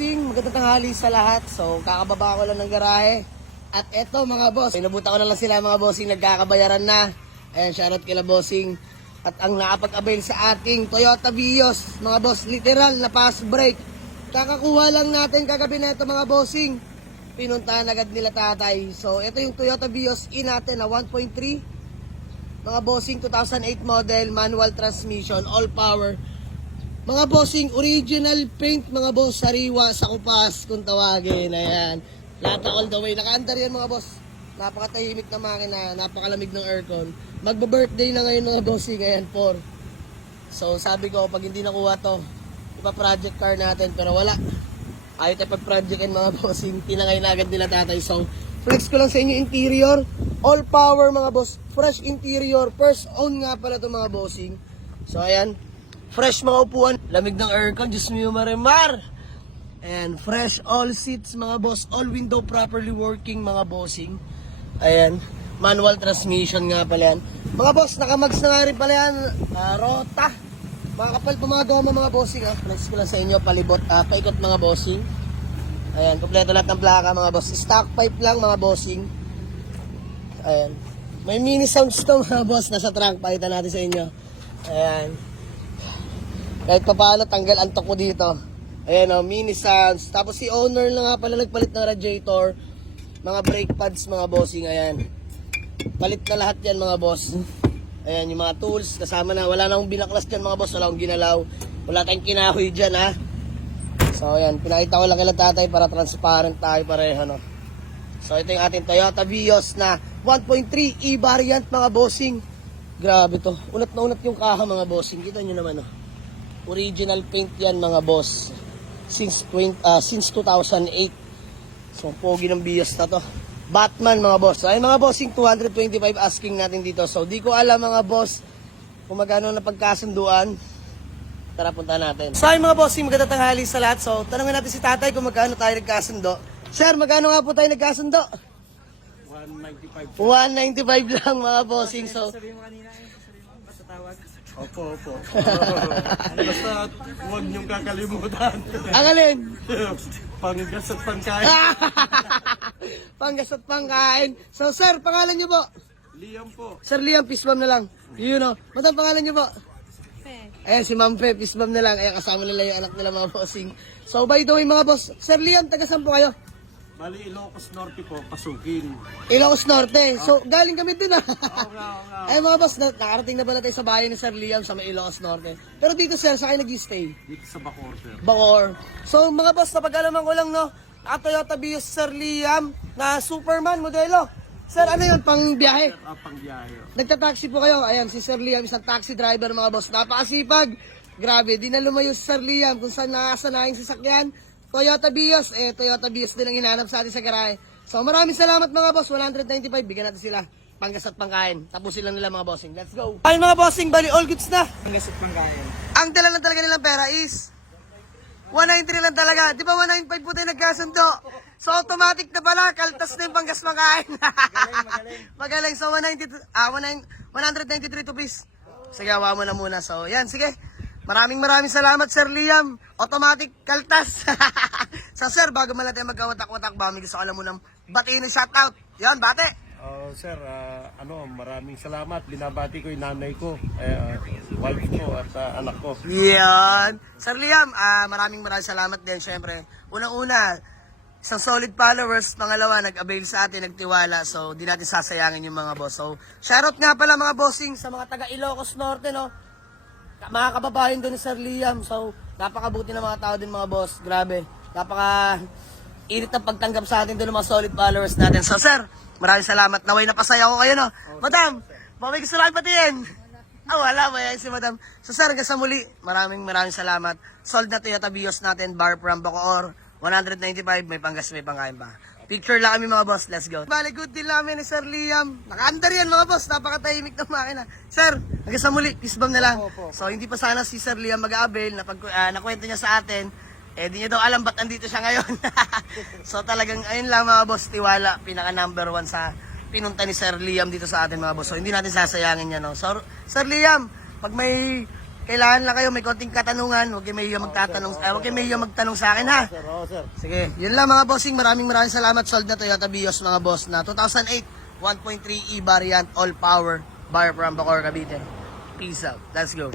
bossing, magandang tanghali sa lahat. So, kakababa ko lang ng garahe. At eto mga boss, inabutan ko na lang sila mga bossing, nagkakabayaran na. Ayan, shoutout kila bossing. At ang nakapag-avail sa ating Toyota Vios, mga boss, literal na pass break. Kakakuha lang natin kagabi na ito mga bossing. Pinuntahan agad nila tatay. So, ito yung Toyota Vios E natin na 1.3. Mga bossing, 2008 model, manual transmission, all power. Mga bossing, original paint, mga boss, sariwa sa kupas, kung tawagin. Ayan. Lata all the way. Naka-andar yan mga boss. Napakatahimik na makina, napakalamig ng aircon. Magba-birthday na ngayon mga bossing, ayan, 4. So sabi ko, pag hindi nakuha to, ipa-project car natin, pero wala. Ayaw tayo pag-projectin mga bossing, tinangay na agad nila tatay. So, flex ko lang sa inyo interior. All power mga boss, fresh interior. First own nga pala to mga bossing. So ayan, fresh mga upuan, lamig ng aircon, Diyos mo marimar. And fresh all seats mga boss, all window properly working mga bossing. Ayan, manual transmission nga pala yan. Mga boss, nakamags na nga rin pala yan, rota. Mga kapal pa mga goma mga bossing ha. Flex ko lang sa inyo, palibot, paikot mga bossing. Ayan, kompleto lahat ng plaka mga boss. Stock pipe lang mga bossing. Ayan, may mini sounds to mga boss, nasa trunk, pakita natin sa inyo. Ayan. Kahit pa paano, tanggal antok ko dito. Ayan o, mini sounds. Tapos si owner na nga pala nagpalit ng radiator. Mga brake pads mga bossing, ayan. Palit na lahat yan mga boss. Ayan, yung mga tools, kasama na. Wala na akong binaklas dyan mga boss, wala akong ginalaw. Wala tayong kinahoy dyan ha. So ayan, pinakita ko lang kila tatay para transparent tayo pareho no. So ito yung ating Toyota Vios na 1.3 E-variant mga bossing. Grabe to, unat na unat yung kaha mga bossing. Kita nyo naman original paint yan mga boss. Since 2008. So pogi ng Vios na to. Batman mga boss. So ay mga bossing, 225 asking natin dito. So di ko alam mga boss kung magkano na pagkasunduan. Tara punta natin. So ay mga bossing, magandang tanghali sa lahat. So tanongin natin si tatay kung magkano tayo nagkasundo. Sir, magkano nga po tayo nagkasundo? 195. 195 lang mga bossing. So Sabi mo kanina, basta tawag. Opo. Basta huwag niyong kakalimutan. ang alin? Panggas at pangkain. Panggas at pangkain. So sir, pangalan niyo po? Liam po. Sir Liam, fistbomb na lang. Yun o. Madam, pangalan niyo po? Ayan, si Ma'am Fe, fistbomb na lang. Ayan, kasama nila yung anak nila mga bossing. So by the way mga boss, Sir Liam, taga saan po kayo? Bali, Ilocos Norte po, Pasukin. Ilocos Norte. So galing kami din Oo nga. Ay mga boss, nakarating na pala tayo sa bayan ni Sir Liam sa may Ilocos Norte. Pero dito sir, sa kayo nag-stay? Dito sa Bacoor, sir. Bacoor. So mga boss, napag-alaman ko lang no, Toyota Vios Sir Liam na Superman modelo. Sir, ano yun, pang biyahe? Pangbiyahe. Nagta-taxi po kayo. Ayan, si Sir Liam, isang taxi driver mga boss. Napakasipag. Grabe, di na lumayo si Sir Liam kung saan nakasanayin sasakyan. Toyota Vios, Toyota Vios din ang hinahanap sa atin sa garahe. So maraming salamat mga boss, 195, bigyan natin sila. Panggas at pangkain. Tapusin lang nila mga bossing. Let's go. Ay mga bossing, bali all goods na. Panggas at pangkain. Ang dala lang talaga nilang pera is 193 lang talaga. Di ba 195 po tayo nagkasundo? So automatic na pala, kaltas na yung panggas makain. Magaling. So 193 to please. Sige, awa mo na muna. So yan, sige. Maraming salamat Sir Liam. Automatic kaltas. So sir, bago man natin magkawatak-watak, ba may gusto ko alam mo ng batiin ng shoutout. Yan, bate. Sir, maraming salamat. Binabati ko yung nanay ko, wife ko at anak ko. Yan. Sir Liam, maraming salamat din syempre. Unang-una, isang solid followers, pangalawa, nag-avail sa atin, nagtiwala. So, di natin sasayangin yung mga boss. So, shoutout nga pala mga bossing sa mga taga Ilocos Norte, no? Mga kababayan doon ni Sir Liam. So, napakabuti ng mga tao din mga boss. Grabe. Init ang pagtanggap sa atin doon ng mga solid followers natin. So, sir, maraming salamat. Naway napasaya ko kayo, no? Madam, may gusto lang patiin. Wala. Mayayin si Madam. So, sir, hanggang sa muli, maraming salamat. Sold na Toyota Vios natin, bar from Bacoor. 195, may panggas, may pangkain pa. Picture lang kami mga boss, let's go. Bali, good deal namin ni Sir Liam. Naka-under yan mga boss, napakatahimik ng makina. Sir, hanggang sa muli, fistbomb na lang. So, hindi pa sana si Sir Liam mag-avail, nakwento niya sa atin, di niya daw alam ba't andito siya ngayon. So, talagang, ayun lang mga boss, tiwala, pinaka number 1 sa pinunta ni Sir Liam dito sa atin mga boss. So, hindi natin sasayangin yan, no? So, Sir Liam, pag may kailangan lang kayo, may konting katanungan, huwag kayo mahiya magtatanong, huwag kayo mahiya magtanong sa akin ha. Sir, oo, sir. Sige, yun lang mga bossing, maraming salamat. Sold na Toyota Vios mga boss na 2008, 1.3 E variant, all power, buyer from Bacoor, Cavite. Peace out, let's go.